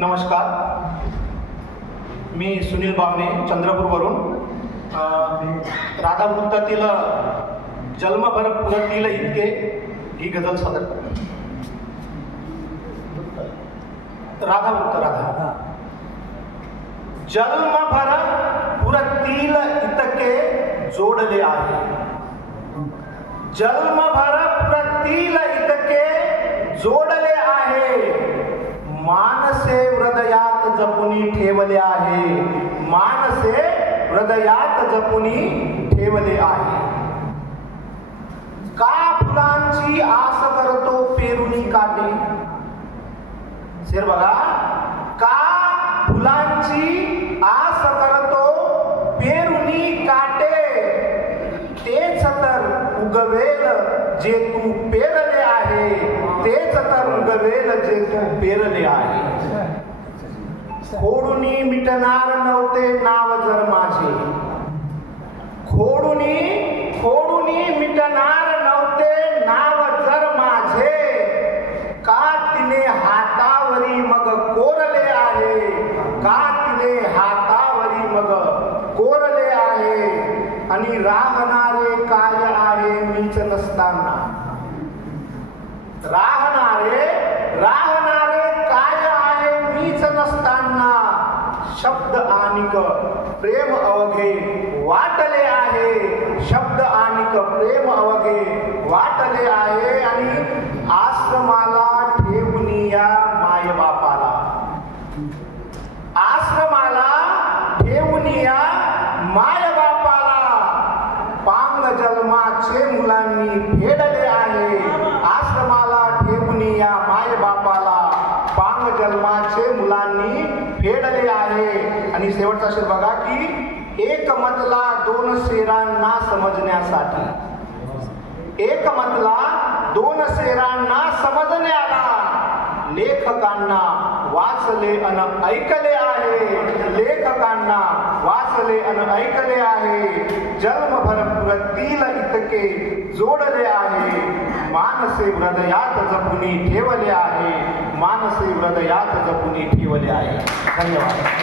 नमस्कार, मी सुनील बावणे चंद्रपूरवरून राधावृत्तातील जन्मभर पुरतील इतके ही गझल सादर करतो. राधा जन्मभर पुरतील इतके जोडले आहे. जन्मभर पुरतील इतके जोडले आहे. मानसे हृदयात जपुनी ठेवले आहे. मानसे हृदयात जपुनी ठेवले आहे. का फुलांची आस करतो पेरुनी काटे. शेर बघा, का फुलांची आस करतो पेरुनी काटे. तेच तर उगवेल जे तू पेरले आहे. तेच तर उगवेल जे तू पेरले आहे. खोडूनी मिटणार नव्हते नाव जर माझे. खोडूनी मिटणार नव्हते नाव जर माझे. का तिने हातावरी मग कोरले आहे. का तिने हातावरी मग कोरले आहे. आणि राहणारे काय आहे मीच नसताना. राहणारे काय आहे मीच नसताना. शब्द आनिक प्रेम अवघे वाटले आहे. शब्द आनिक प्रेम अवघे वाटले आहे. आणि आश्रमाला ठेवून या मायबापाला. आश्रमाला ठेवून या मायबापाला. पांग जन्माचे मुलांनी फेडले आहे. आश्रमाला ठेवून या मायबापाला. पांग जन्माचे मुलांनी फेडले आहे. आणि शेवटचा शेर बघा की एक मतला दोन शेरांना समजण्यासाठी. एक मतला दोन शेरांना समजण्याला लेखकांना वाचले अन ऐकले आहे. लेखकांना वाचले अन ऐकले आहे. जन्मभर पुरतील इतके जोडले आहे. मानसे हृदयात जपुनी ठेवले आहे. मानसे हृदयात जपुनी ठेवले आहे. धन्यवाद.